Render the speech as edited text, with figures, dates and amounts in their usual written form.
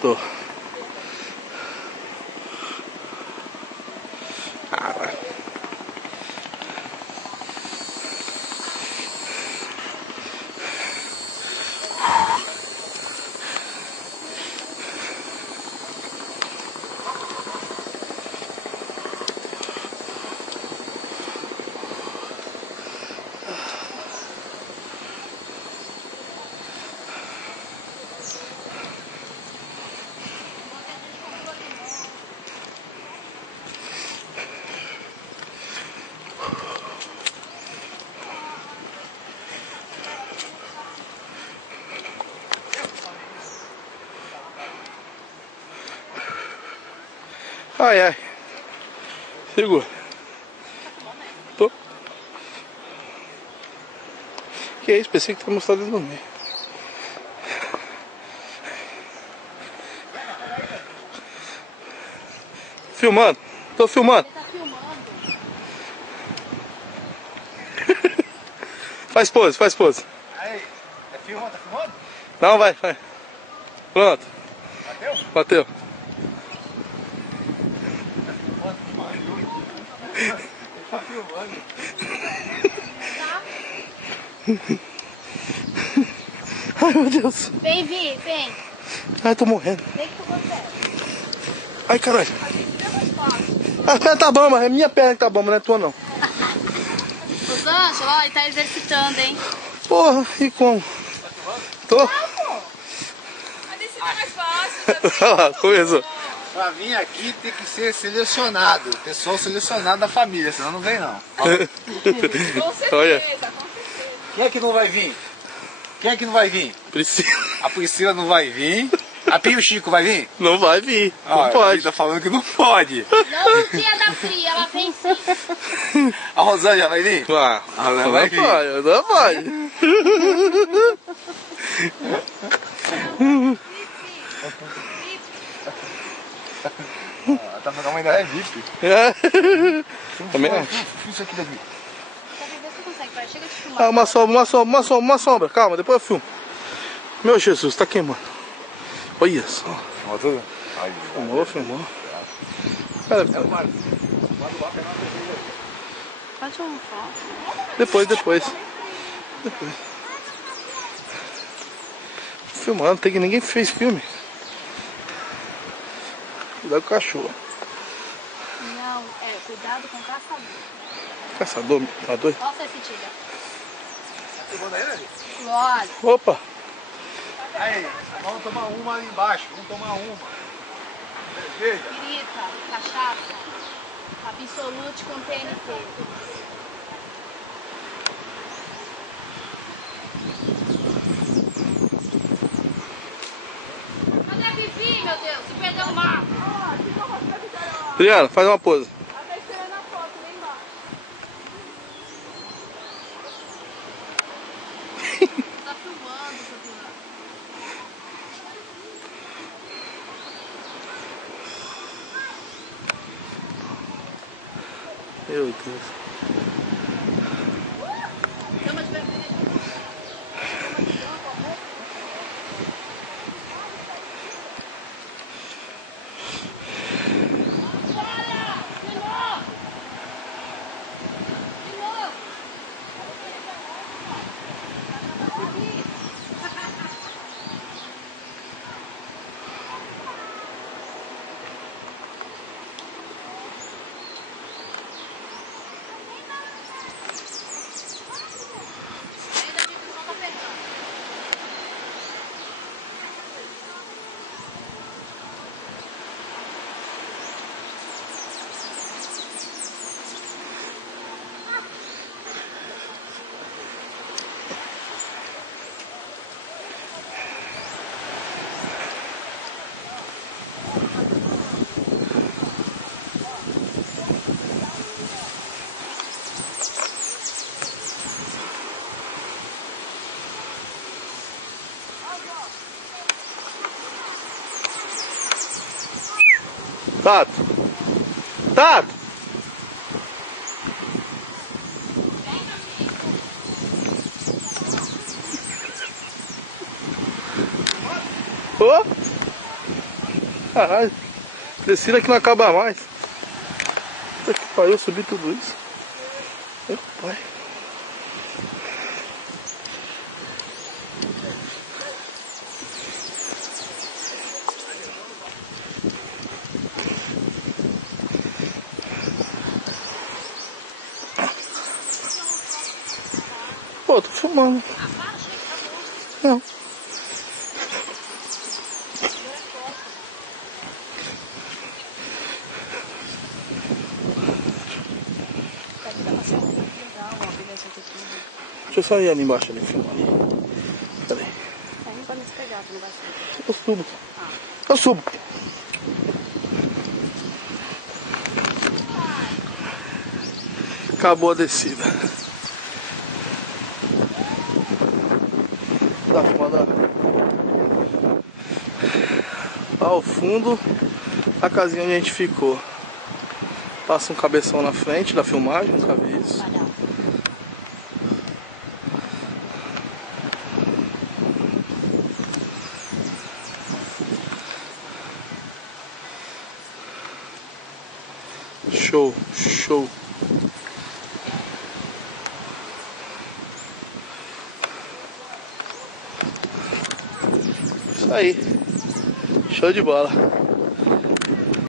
Tô. Caralho. Ai, ai. Segura. Tô. Que é isso? Pensei que tu ia mostrar dentro do meio. Filmando. Tô filmando. Ele tá filmando. Faz pose, faz pose. Aí, tá filmando? Não, vai, vai. Pronto. Bateu? Bateu. Tá filmando. Ai, meu Deus. Vem, Vi, vem. Ai, tô morrendo. Vem que tu consegue. Ai, caralho. A gente é mais fácil. A perna tá bamba, é minha perna que tá bamba, não é tua não. Os Ângelo, ó, ele tá exercitando, hein? Porra, e como? Tô. Mas esse é mais fácil. Olha lá, começou. Pra vir aqui tem que ser selecionado. Pessoal selecionado da família, senão não vem não. Com certeza, Olha. com certeza. Quem é que não vai vir? Quem é que não vai vir? Precisa. A Priscila não vai vir. A Pia e o Chico vai vir? Não vai vir. Não Ah, pode. ele tá falando que não pode. Não no dia da fria, ela vem sim. A Rosângela vai vir? Ah, não não vai pode, vir. não pode. Ah, tá falando, mas ainda é VIP. É. Também é. Isso aqui daqui. Quer ver se tu consegue, vai. Chega de filmar. Ah, uma sombra. Calma, depois eu filmo. Meu Jesus, tá queimando. Olha só. Filmou tudo? Ai, Filmou. Pera, Pode um foto. depois. Filmando, tem que ninguém fez filme. Cuidado com o cachorro. Não, cuidado com o caçador. Caçador, tá doido? Olha esse tira. Tá filmando aí, né? Lógico. Opa! Aí, vamos tomar uma ali embaixo. Vamos tomar uma. Cerveja. Pirita, cachaça. Absolute com TNT. Cadê a Bibi, meu Deus? Se perdeu o mar. Adriana, faz uma pose. A terceira na foto, lá embaixo. Tá filmando, Sabrina. Meu Deus. Chama de vermelho. Tato! Tato! Ô! Caralho. Descida que não acaba mais. Puta que pariu, subir tudo isso. Meu pai. Pô, tô filmando. Não. Deixa eu sair ali embaixo ali, filmar ali. Pera aí. Aí pra não se pegar, não vai ser. Eu subo. Eu subo. Acabou a descida. Dá pra mandar. Lá ao fundo, a casinha onde a gente ficou. Passa um cabeção na frente da filmagem, nunca vi isso. Show, show. Isso aí. Show de bola.